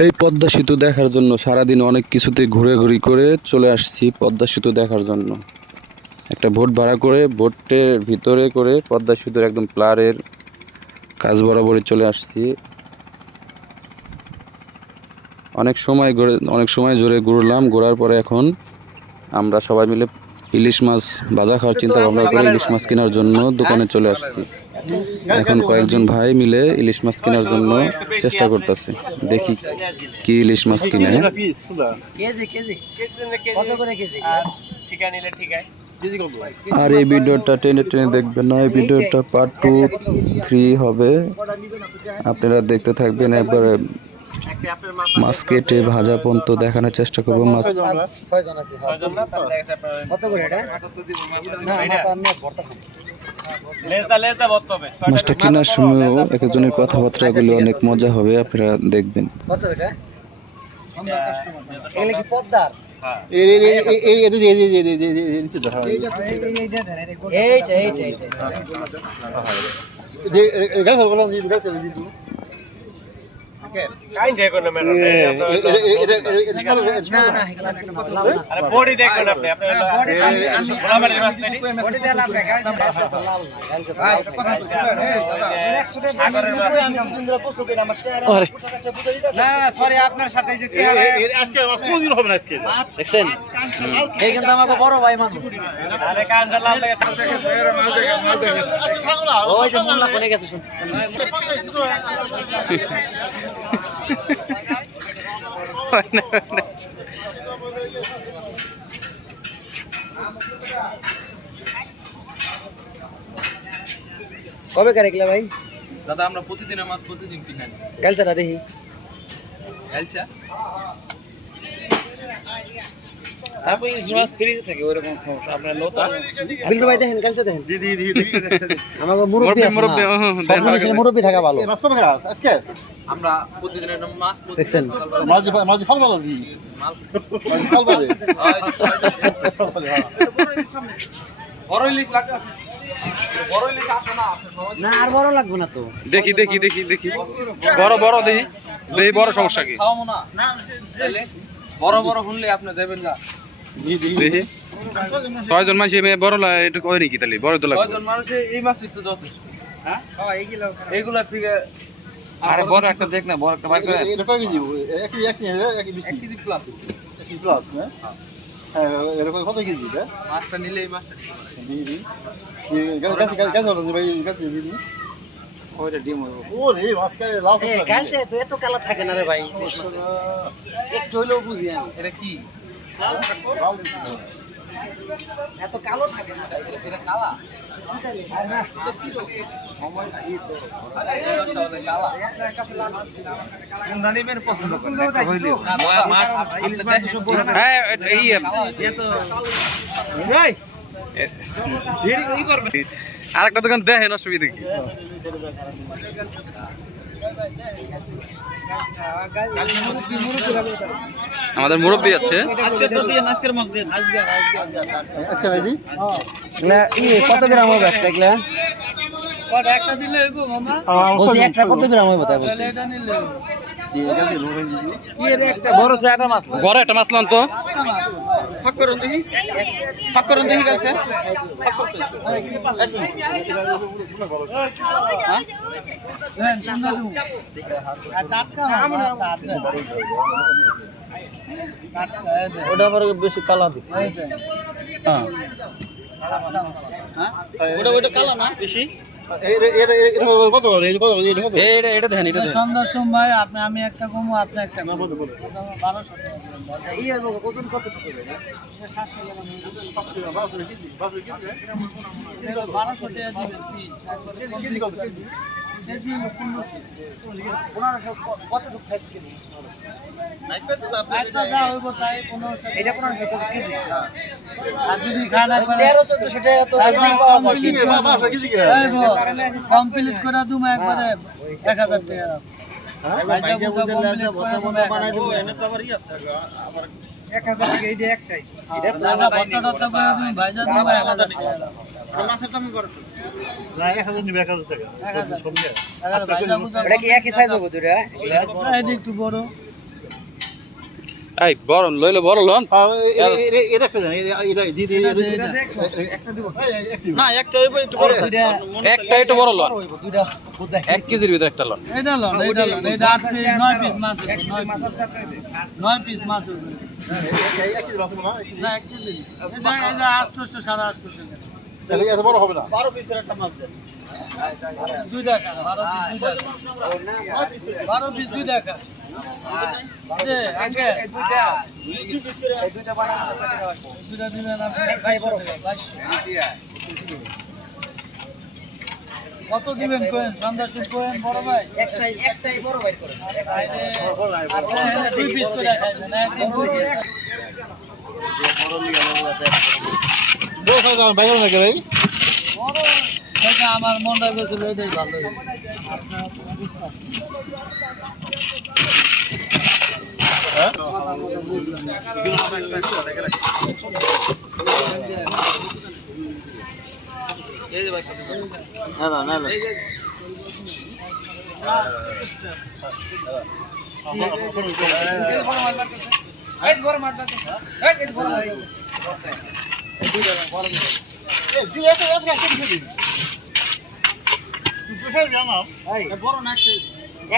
এই পদ্মা সেতু দেখার জন্য সারাদিন অনেক কিছুতে ঘুরে করে চলে আসছি পদ্মা সেতু দেখার জন্য। একটা ভোট ভাড়া করে ভোটের ভিতরে করে পদ্মা সেতুর একদম প্লারের কাজ বরাবরই চলে আসছি। অনেক সময় ঘুরে অনেক সময় জোরে ঘুরলাম ঘোরার পরে এখন আমরা সবাই মিলে ইলিশ মাছ ভাজা খাওয়ার চিন্তা ভাবনা করে ইলিশ মাছ কেনার জন্য দোকানে চলে আসছি। এখন কয়েকজন ভাই মিলে ইলিশ মাছ কেনার জন্য চেষ্টা করতেছে। দেখি কি ইলিশ মাছ কিনে। কেজি কেজি কত করে কেজি ঠিকা নিলে ঠিকায় আর এই ভিডিওটা টেনে টেনে দেখবেন না এই ভিডিওটা পার্ট টু থ্রি হবে। আপনারা দেখতে থাকবেন একবারে মাছ কেটে ভাজা পর্যন্ত দেখানোর চেষ্টা করব। মাছ কত করে এটা? না মাছটা কেনার সময়ও এক একজনের কথাবার্তা এগুলো অনেক মজা হবে আপনারা দেখবেন কত এটা এগুলো কি পদ্মার এইটা এইটা এইটা আপনার সাথে দেখছেন এই কিন্তু আমাকে বড় ভাই মানুষ ওই যে মোল্লা কোনে গেছে শুন কবে কারে গেলা ভাই? দাদা আমরা প্রতিদিনের মাছ প্রতিদিন কিনে আনি। কালচাটা দেখি। গাইছা তারপর ইলিশ মাছ ফ্রিতে থাকে ওইরকম সমস্যা। আপনার বিল্টু ভাই দেখেন কালচা দেখেন। আমাকে মুরব্বি আছে মুরব্বি সব জিনিসের মুরব্বি থাকা ভালো। আমরা প্রতিদিনের মাছ দেখছেন। সকালবেলা বড় ইলিশ লাগবে বড় ইলিশ আসে না আপনি সহজে। না আর বড় লাগবে না তো। দেখি দেখি দেখি দেখি। বড় বড় দেখি দেখি বড় সমস্যা কি? বড় বড় শুনলে আপনি দেবেন না ছয়জন মাসি বড় এটা কয় নাকি তাহলে? বড় তো লাগবে। কয়জন মানুষে এই মাছই তো যথেষ্ট। এইগুলা ফিগে আরে বড় একটা দেখ না বড় একটা বাইক করে। এক কেজি? প্লাস মাছটা নিলে এই মাছটা তো এত কালা থাকে না রে ভাই ইলিশ মাছে। একটু হইলেও বুঝি আমি। এটা কি? এত কালো থাকে না। এটা ফিরে কালা হ্যাঁ আরেকটা দোকান দেখেন অসুবিধা কি? আমাদের মুরব্বী আছে। কত গ্রাম হবে একটা এগুলা? একটা কত গ্রাম হবে তাই বলছি? বড় একটা মাছ লন তো। ওটা আবার বেশি কালা দিচ্ছে ওটা ওটা কালা না? বেশি? এটা এটা দেখেন এটা সন্ধ্যার সময় আপনি আমি একটা কমু আপনি একটা বারোশো এই আর ওজন কত বারোশো টাকা দিবেন এটা পনেরোশো কেজি। আর যদি খান একবারে তেরো তো পাওয়া যায়। কমপ্লিট করে দুম একবারে এক হাজার টাকা। এক হাজার টাকা এইটা একটাই। এটা তো একটু বড়। এই বড় লইলে বড় লন। একটা একটু বড়। একটা লন। এক কেজির ভিতরে একটা লন। এইটা লন এইটা লন এইটা আট পিস নয় পিস মাছ। না এক কেজি। এটা এটা আটশোশো সাড়ে আটশোশো বারো পিসের একটা মাছ দেন। দুই টাকা বারো পিস দুই টাকা। দুইটা দিবেন। কত দিবেন কোয়েন? সন্ধ্যা সুদ কোয়েন বড় ভাই? একটাই একটাই বড় বাইর করে দুই পিস করে খাইবেন একদিন দুই পিস। এটা আমার মনটা গেছিল এটাই ভালো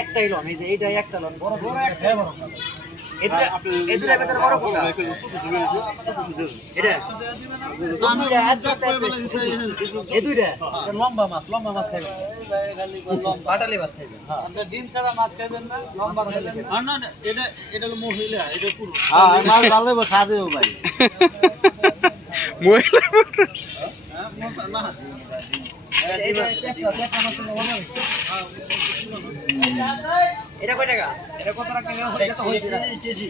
একটাই লন এই যে এইটা একটা লন বড় বড় লম্বা মাছ লম্বা মাছ খাইবেন। পাটালি মাছ খাইবেন আপনি ডিম ছাড়া মাছ খাইবেন না লম্বা খাইবেন এটা এটা মহিলা এটা পুরুষ। মহিলা এটা হচ্ছে একটা একটা মাছ হলো এটা কয় টাকা? এটা কত টাকা? কেজি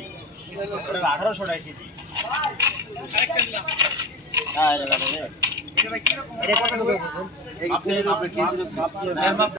আঠারোশো কেজি। হ্যাঁ এটা কত